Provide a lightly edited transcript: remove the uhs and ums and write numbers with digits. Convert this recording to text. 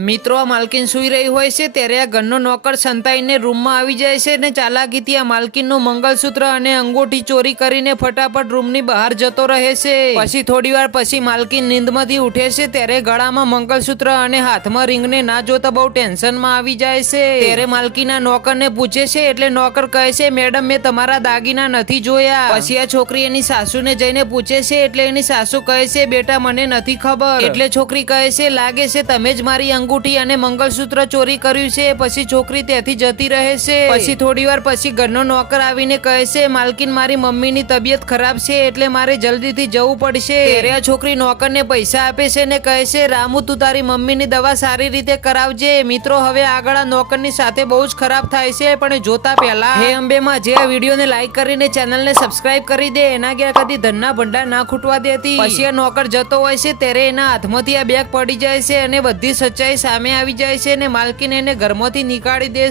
મિત્રો માલકીન સૂઈ રહી હોય છે ત્યારે આ ઘરનો નોકર સંતાઈને રૂમમાં આવી જાય છે અને ચાલાકીથી આ માલકીનનું મંગલસૂત્ર અને અંગૂઠી ચોરી કરીને ફટાફટ રૂમની બહાર જતો રહે છે। પછી થોડીવાર પછી માલકીન નીંદમાંથી ઉઠે છે ત્યારે ગળામાં મંગલસૂત્ર અને હાથમાં રિંગને ના જોતા બહુ ટેન્શનમાં આવી જાય છે। ત્યારે માલકીના નોકરને પૂછે છે એટલે નોકર કહે છે, મેડમ મેં તમારા દાગીના નથી જોયા। પછી આ છોકરી એની સાસુને જઈને પૂછે છે એટલે એની સાસુ કહે છે, બેટા મને નથી ખબર। એટલે છોકરી કહે છે, લાગે છે તમે જ મારી અંગૂઠી અને મંગલસૂત્ર ચોરી કર્યું છે। પછી છોકરી ત્યાંથી જતી રહે છે। પછી થોડીવાર પછી ઘરનો નોકર આવીને કહે છે, માલકીન મારી મમ્મીની તબિયત ખરાબ છે એટલે મારે જલ્દીથી જવું પડશે। ત્યારે આ છોકરી નોકરને પૈસા આપે છે ને કહે છે, રામુ તું તારી મમ્મીની દવા સારી રીતે કરાવજે। મિત્રો હવે આગળ આ નોકરની સાથે બહુ જ ખરાબ થાય છે, પણ જોતા પહેલા હે અંબે માં જે આ વિડીયોને લાઈક કરીને ચેનલને સબસ્ક્રાઇબ કરી દે, એના ગયા કદી ધનના ભંડાર ના ખૂટવા દેતી। પછી આ નોકર જતો હોય છે ત્યારે એના હાથમાંથી આ બેગ પડી જાય છે અને બધી સચ્ચાઈ સામે આવી જાય છે અને માલકીન એને ઘરમાંથી નીકાળી દે